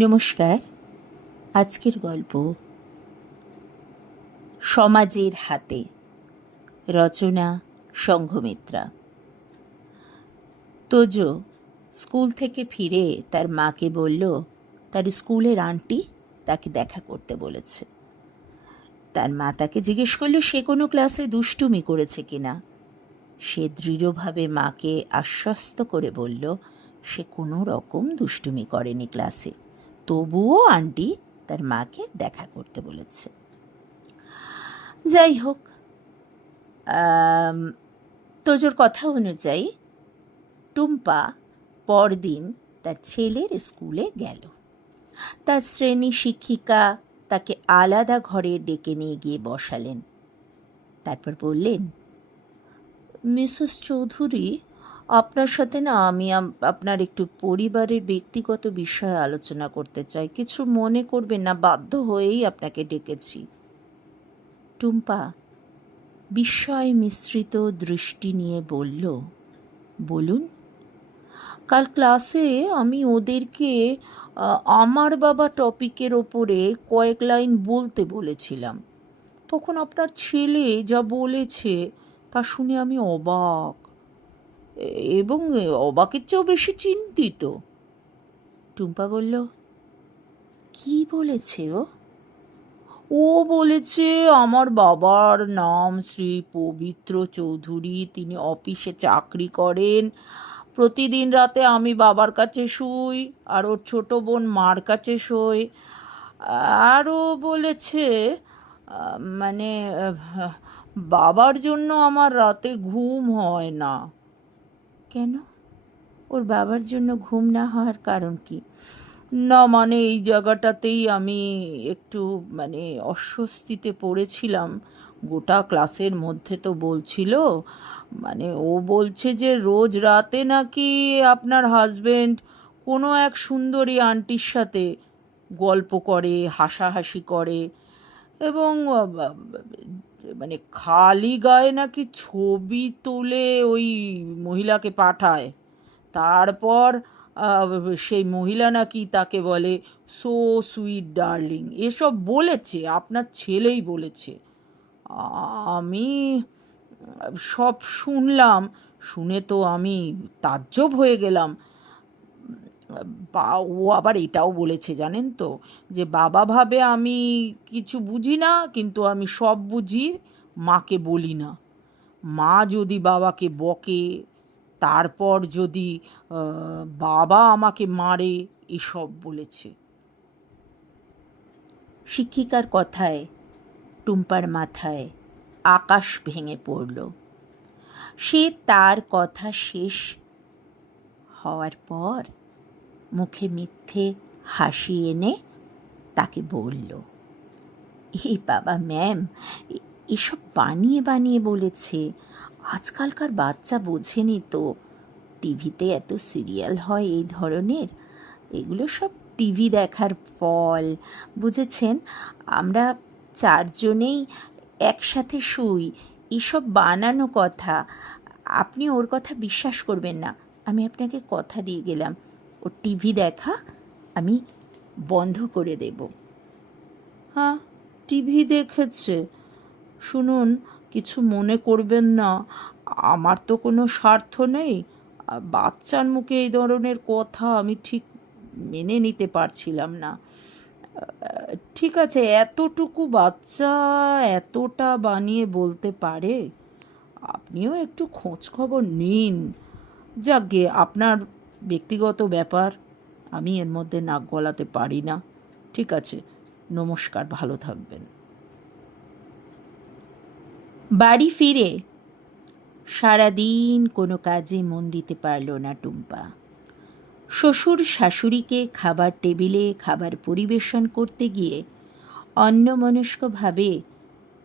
নমস্কার। আজকের গল্প সমাজের হাতে, রচনা সংঘমিত্রা। তোজো স্কুল থেকে ফিরে তার মাকে বলল তার স্কুলের আন্টি তাকে দেখা করতে বলেছে। তার মা তাকে জিজ্ঞেস করল সে কোনো ক্লাসে দুষ্টুমি করেছে কিনা। সে দৃঢ়ভাবে মাকে আশ্বস্ত করে বলল সে কোনো রকম দুষ্টুমি করেনি ক্লাসে, তবুও আন্টি তার মাকে দেখা করতে বলেছে। যাই হোক, তোজোর কথা অনুযায়ী টুম্পা পরদিন তার ছেলের স্কুলে গেল। তার শ্রেণী শিক্ষিকা তাকে আলাদা ঘরে ডেকে নিয়ে গিয়ে বসালেন। তারপর বললেন, মিসেস চৌধুরী, আপনার সাথে না আমি আপনার একটু পরিবারের ব্যক্তিগত বিষয়ে আলোচনা করতে চাই। কিছু মনে করবেন না, বাধ্য হয়েই আপনাকে ডেকেছি। টুম্পা বিস্ময় মিশ্রিত দৃষ্টি নিয়ে বলল, বলুন। কাল ক্লাসে আমি ওদেরকে আমার বাবা টপিকের ওপরে কয়েক লাইন বলতে বলেছিলাম। তখন আপনার ছেলে যা বলেছে তা শুনে আমি অবাক, এবং অবাকের চেয়েও বেশি চিন্তিত। টুম্পা বলল, কি বলেছে ও? ও বলেছে আমার বাবার নাম শ্রী পবিত্র চৌধুরী, তিনি অফিসে চাকরি করেন, প্রতিদিন রাতে আমি বাবার কাছে শুই আর ওর ছোটো বোন মার কাছে শোয়। আরও বলেছে মানে বাবার জন্য আমার রাতে ঘুম হয় না। কেন? ওর বাবার জন্য ঘুম না হওয়ার কারণ কি? না মানে এই জায়গাটাতেই আমি একটু অস্বস্তিতে পড়েছিলাম। গোটা ক্লাসের মধ্যে তো বলছিল, ও বলছে যে রোজ রাতে নাকি আপনার হাজবেন্ড কোনো এক সুন্দরী আন্টির সাথে গল্প করে, হাসাহাসি করে, এবং খালি গায়ে নাকি ছবি তুলে ওই মহিলাকে পাঠায়। তারপর সেই মহিলা নাকি তাকে বলে সো সুইট ডার্লিং, এসব বলেছে, আপনার ছেলেই বলেছে। আমি সব শুনলাম, শুনে তো আমি তাজ্জব হয়ে গেলাম। ও আবার এটাও বলেছে জানেন তো, যে বাবা ভাবে আমি কিছু বুঝি না, কিন্তু আমি সব বুঝি, মাকে বলি না। মা যদি বাবাকে বকে, তারপর যদি বাবা আমাকে মারে, এসব বলেছে। শিক্ষিকার কথায় টুম্পার মাথায় আকাশ ভেঙে পড়ল। সে তার কথা শেষ হওয়ার পর মুখে মিথ্যে হাসি এনে তাকে বলল, এই বাবা ম্যাম, এসব বানিয়ে বানিয়ে বলেছে। আজকালকার বাচ্চা বোঝেনি তো, টিভিতে এত সিরিয়াল হয় এই ধরনের, এগুলো সব টিভি দেখার ফল, বুঝেছেন? আমরা চারজনেই একসাথে শুই, এসব বানানো কথা। আপনি ওর কথা বিশ্বাস করবেন না, আমি আপনাকে কথা দিয়ে গেলাম, ও টিভি দেখা আমি বন্ধ করে দেব। হ্যাঁ, টিভি দেখেছে। শুনুন, কিছু মনে করবেন না, আমার তো কোনো স্বার্থ নেই। বাচ্চার মুখে এই ধরনের কথা আমি ঠিক মেনে নিতে পারছিলাম না। ঠিক আছে, এতটুকু বাচ্চা এতটা বানিয়ে বলতে পারে, আপনিও একটু খোঁজ খবর নিন। যাকগে, আপনার ব্যক্তিগত ব্যাপার, আমি এর মধ্যে নাক গলাতে পারি না। ঠিক আছে, নমস্কার, ভালো থাকবেন। বাড়ি ফিরে সারাদিন কোনো কাজে মন দিতে পারল না টুম্পা। শ্বশুর শাশুড়িকে খাবার টেবিলে খাবার পরিবেশন করতে গিয়ে অন্যমনস্কভাবে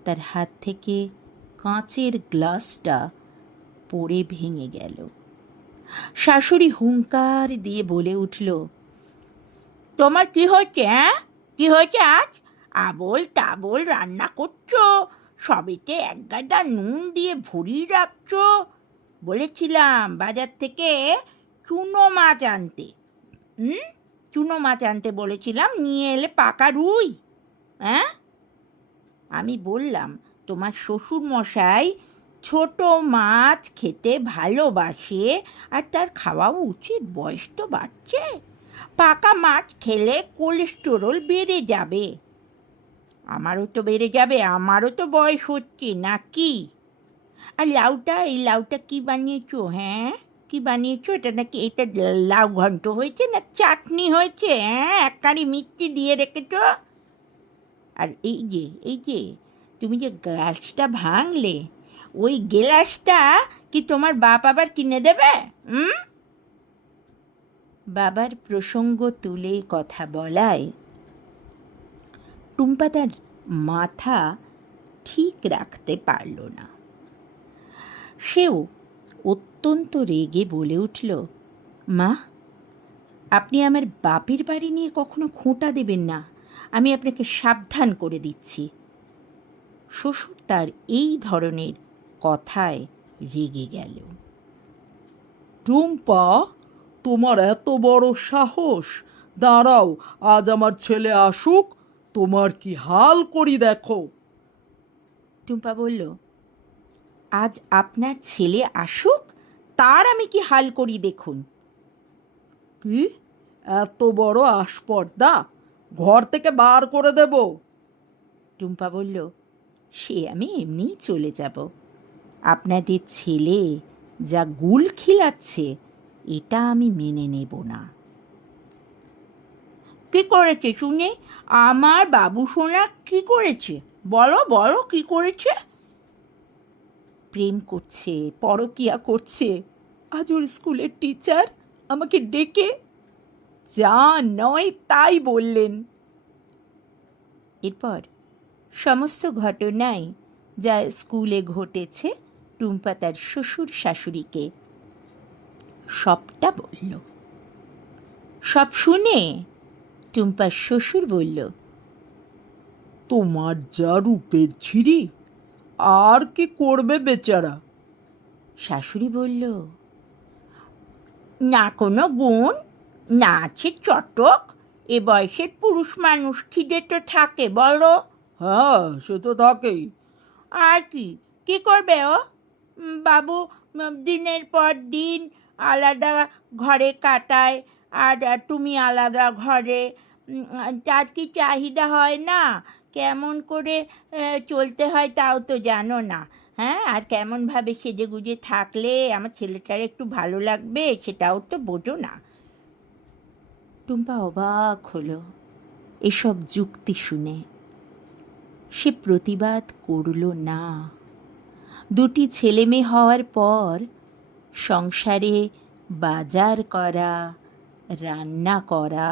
তার হাত থেকে কাঁচের গ্লাসটা পড়ে ভেঙে গেল। শাশুড়ি হুঙ্কার দিয়ে বলে উঠল, তোমার কি হয়েছে? কি হয়েছে আজ? আবোল তাবোল রান্না করছো, সবেতে এক গাদা নুন দিয়ে ভরিয়ে রাখছো। বলেছিলাম বাজার থেকে চুনো মাছ আনতে, চুনো মাছ আনতে বলেছিলাম, নিয়ে এলে পাকা রুই। হ্যাঁ, আমি বললাম তোমার শ্বশুর মশাই ছোট মাছ খেতে ভালোবাসে, আর তার খাওয়া উচিত, বয়স তো বাড়ছে, পাকা মাছ খেলে কোলেস্টেরল বেড়ে যাবে। আমারও তো বেড়ে যাবে, আমারও তো বয়স হচ্ছে নাকি। আর লাউটা, এই লাউটা কি বানিয়েছো? হ্যাঁ, কি বানিয়েছো? এটা নাকি, এটা লাউ ঘন্ট হয়েছে না চাটনি হয়েছে? হ্যাঁ, এক কাঁড়ি মিষ্টি দিয়ে রেখেছো। আর এই যে তুমি যে গ্লাসটা ভাঙলে, ওই গ্লাসটা কি তোমার বাপ আবার কিনে দেবে? বাবার প্রসঙ্গ তুলে কথা বলায় টুম্পা তার মাথা ঠিক রাখতে পারল না। সেও অত্যন্ত রেগে বলে উঠল, মা, আপনি আমার বাপের বাড়ি নিয়ে কখনো খোঁটা দেবেন না, আমি আপনাকে সাবধান করে দিচ্ছি। শ্বশুর তার এই ধরনের কথায় রেগে গেল। টুম্পা, তোমার এত বড় সাহস! দাঁড়াও, আজ আমার ছেলে আসুক, তোমার কি হাল করি দেখো। টুম্পা বলল, আজ আপনার ছেলে আসুক, তার আমি কি হাল করি দেখুন। কি, এত বড় আসপর্দা? ঘর থেকে বার করে দেব। টুম্পা বলল, সে আমি এমনিই চলে যাব, আপনাদের ছেলে যা গুল খিলাচ্ছে এটা আমি মেনে নেব না। কি করেছে শুনে? আমার বাবু সোনা কি করেছে? বলো বলো, কি করেছে? প্রেম করছে, পরকিয়া করছে। আজ ওর স্কুলের টিচার আমাকে ডেকে যা নয় তাই বললেন। এরপর সমস্ত ঘটনাই যা স্কুলে ঘটেছে টুম্পা তার শ্বশুর শাশুড়িকে সবটা বলল। সব শুনে টুম্পার শ্বশুর বলল, তোমার যা রূপের ছিরি, আর কি করবে বেচারা? শাশুড়ি বলল, না কোনো গুণ, না আছে চটক, এ বয়সের পুরুষ মানুষ খিদে তো থাকে বলো। হ্যাঁ, সে তো থাকেই। আর কি কি করবে ও? বাবু দিনের পর দিন আলাদা ঘরে কাটায়, আর তুমি আলাদা ঘরে। তার কি চাহিদা হয় না? কেমন করে চলতে হয় তাও তো জানো না। হ্যাঁ, আর কেমনভাবে সেজে গুজে থাকলে আমার ছেলেটার একটু ভালো লাগবে সেটাও তো বোঝো না। টুম্পা অবাক হলো এসব যুক্তি শুনে। সে প্রতিবাদ করল না। দুটি ছেলে মেয়ে হওয়ার পর সংসারে বাজার করা, রান্না করা,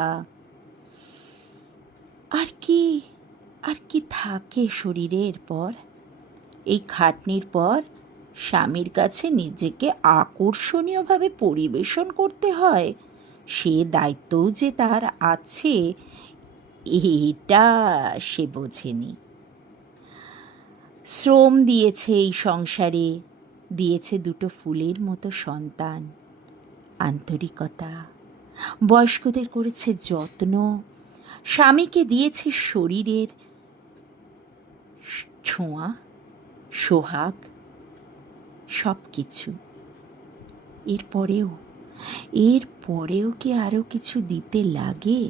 আর কি আর কি থাকে শরীরের পর? এই খাটনির পর স্বামীর কাছে নিজেকে আকর্ষণীয়ভাবে পরিবেশন করতে হয়, সে দায়িত্বও যে তার আছে এটা সে বোঝেনি। শ্রম দিয়েছে এই সংসারে, দিয়েছে দুটো ফুলের মতো সন্তান, আন্তরিকতা, বয়স্কদের করেছে যত্ন, স্বামীকে দিয়েছে শরীরের ছোঁয়া, সোহাগ, সব কিছু। এরপরেও কি আরও কিছু দিতে লাগে?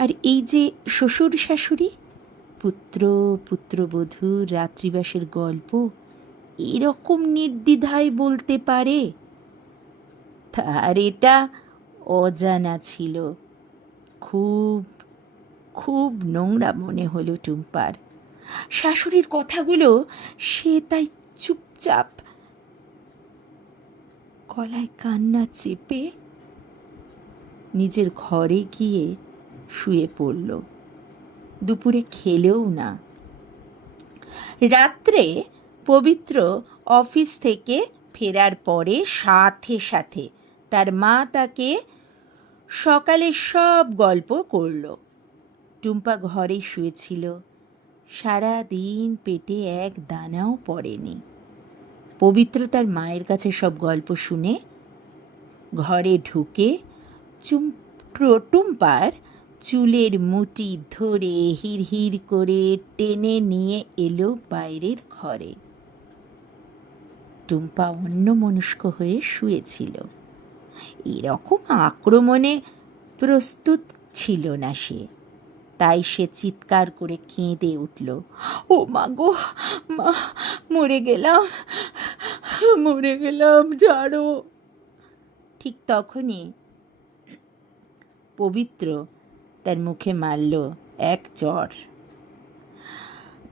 আর এই যে শ্বশুর শাশুড়ি, পুত্রবধূর রাত্রিবাসের গল্প এরকম নির্দ্বিধায় বলতে পারে, তার এটা অজানা ছিল। খুব খুব নোংরা মনে হলো টুম্পার। শাশুড়ির কথাগুলো সে তাই চুপচাপ গলায় কান্না চেপে নিজের ঘরে গিয়ে শুয়ে পড়ল। দুপুরে খেলেও না। রাত্রে পবিত্র অফিস থেকে ফেরার পরে সাথে সাথে তার মা তাকে সকালের সব গল্প করল। টুম্পা ঘরে শুয়েছিল, সারা দিন পেটে এক দানাও পড়েনি। পবিত্র তার মায়ের কাছে সব গল্প শুনে ঘরে ঢুকে টুম্পার চুলের মুঠি ধরে হিড়হিড় করে টেনে নিয়ে এলো বাইরের ঘরে। টুম্পা অন্যমনস্ক হয়ে শুয়েছিল। এরকম আক্রমণে প্রস্তুত ছিল না সে, তাই সে চিৎকার করে কেঁদে উঠল, ও মা গো, মা, মরে গেলাম, মরে গেলাম, ছাড়ো। ঠিক তখনই পবিত্র তার মুখে মারল এক চড়।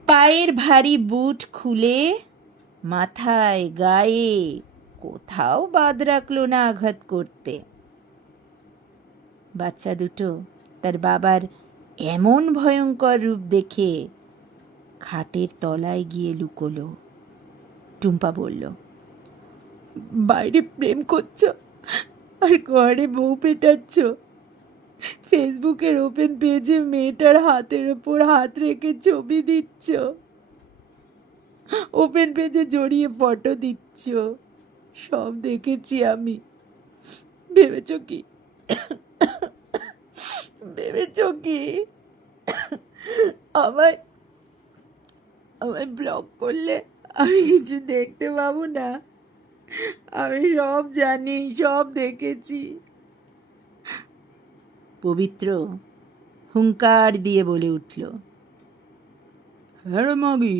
পায়ের ভারী বুট খুলে মাথায় গায়ে কোথাও বাদ রাখলো না আঘাত করতে। বাচ্চা দুটো তার বাবার এমন ভয়ঙ্কর রূপ দেখে খাটের তলায় গিয়ে লুকোলো। টুম্পা বলল, বাইরে প্রেম করছ আর ঘরে বউ পেটাচ্ছ। ফেসবুকের ওপেন পেজে মেয়েটার হাতের ওপর হাত রেখে ছবি দিচ্ছ, ওপেন পেজে জড়িয়ে ফটো দিচ্ছ, সব দেখেছি আমি। ভেবেছ কি আমায় ব্লক করলে আমি কিছু দেখতে পাবো না? আমি সব জানি, সব দেখেছি। পবিত্র হুঙ্কার দিয়ে বলে উঠল, হ্যাঁ রে মাগি,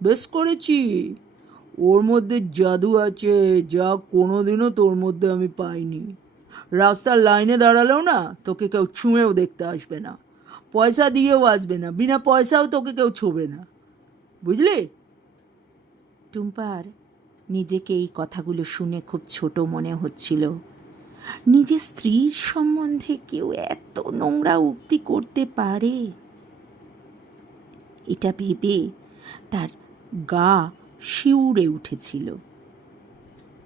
বেশ করেছি। ওর মধ্যে জাদু আছে যা কোনোদিনও তোর মধ্যে আমি পাইনি। রাস্তার লাইনে দাঁড়ালেও না তোকে কেউ ছুঁয়েও দেখতে আসবে না, পয়সা দিয়েও আসবে না, বিনা পয়সাও তোকে কেউ ছোবে না, বুঝলি? টুম্পার নিজেকে এই কথাগুলো শুনে খুব ছোট মনে হচ্ছিল। নিজের স্ত্রীর সম্বন্ধে কেউ এত নোংরা উক্তি করতে পারে, এটা ভেবে তার গা শিউরে উঠেছিল।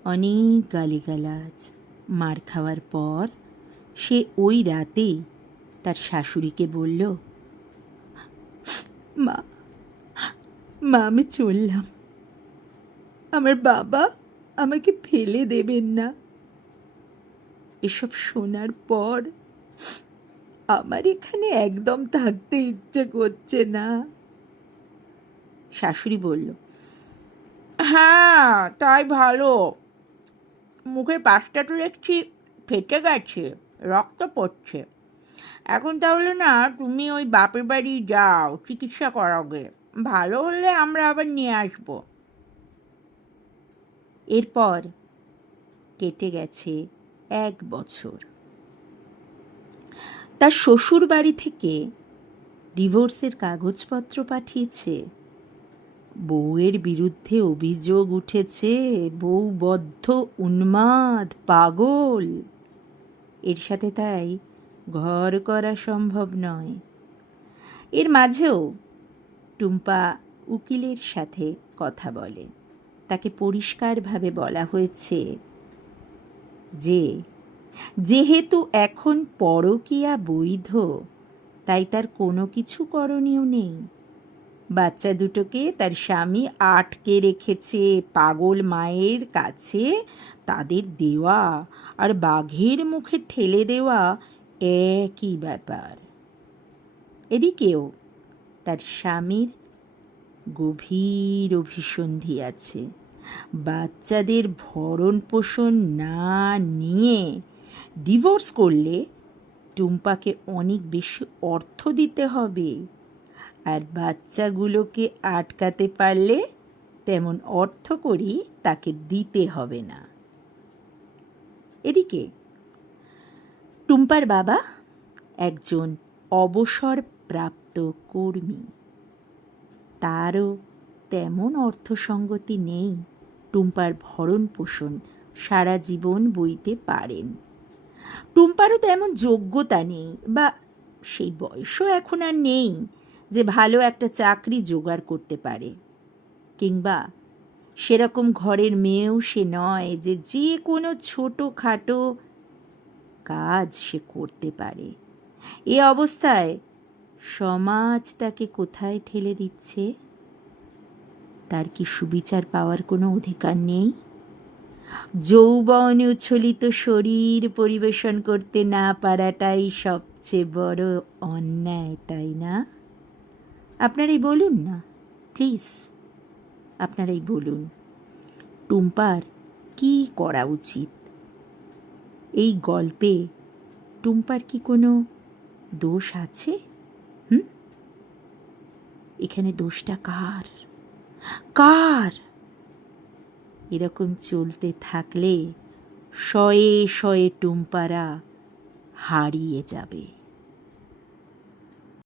অনেক গালিগালাজ মার খাওয়ার পর সে ওই রাতেই তার শাশুড়িকে বলল, মা, আমি চললাম, আমার বাবা আমাকে ফেলে দেবেন না। এসব শোনার পর আমার এখানে একদম থাকতে ইচ্ছে করছে না। শাশুড়ি বলল, হ্যাঁ তাই ভালো, মুখের পাশটা তো দেখছি ফেটে গেছে, রক্ত পড়ছে। এখন তাহলে না তুমি ওই বাপের বাড়ি যাও, চিকিৎসা করাবে, ভালো হলে আমরা আবার নিয়ে আসব। এরপর কেটে গেছে 1 বছর। তার শ্বশুর বাড়ি থেকে ডিভোর্সের কাগজপত্র পাঠিয়েছে। বউয়ের বিরুদ্ধে অভিযোগ উঠেছে বউ বদ্ধ, উন্মাদ, পাগল। এর সাথে তাই ঘর করা সম্ভব নয়। এর মাঝেও টুম্পা উকিলের সাথে কথা বলে। তাকে পরিষ্কারভাবে বলা হয়েছে যে যেহেতু এখন পরকীয়া বৈধ, তাই তার কোনো কিছু করণীয় নেই। বাচ্চা দুটোকে তার স্বামী আটকে রেখেছে পাগল মায়ের কাছে। তাদের দেওয়া আর বাঘের মুখে ঠেলে দেওয়া একই ব্যাপার। এদিকেও তার স্বামীর গভীর অভিসন্ধি আছে। বাচ্চাদের ভরণ পোষণ না নিয়ে ডিভোর্স করলে টুম্পাকে অনেক বেশি অর্থ দিতে হবে, আর বাচ্চাগুলোকে আটকাতে পারলে তেমন অর্থ করি তাকে দিতে হবে না। এদিকে টুম্পার বাবা একজন অবসরপ্রাপ্ত কর্মী। তারও তেমন অর্থসঙ্গতি নেই টুম্পার ভরণ পোষণ সারা জীবন বইতে পারেন। টুম্পারও তেমন যোগ্যতা নেই, বা সেই বয়সও এখন আর নেই যে ভালো একটা চাকরি জোগাড় করতে পারে, কিংবা সেরকম ঘরের মেয়েও সে নয় যে যে কোনো ছোটোখাটো কাজ সে করতে পারে। এ অবস্থায় সমাজ তাকে কোথায় ঠেলে দিচ্ছে? তার কি সুবিচার পাওয়ার কোনো অধিকার নেই? যৌবন উচ্ছলিত শরীর পরিবেশন করতে না পারাটাই সবচেয়ে বড় অন্যায়, তাই না? আপনারাই বলুন না, প্লিজ, আপনারাই বলুন, টুম্পার কী করা উচিত? এই গল্পে টুম্পার কি কোনো দোষ আছে? এখানে দোষটা কার? কার? এরকম চলতে থাকলে শয়ে শয়ে টুম্পারা হারিয়ে যাবে।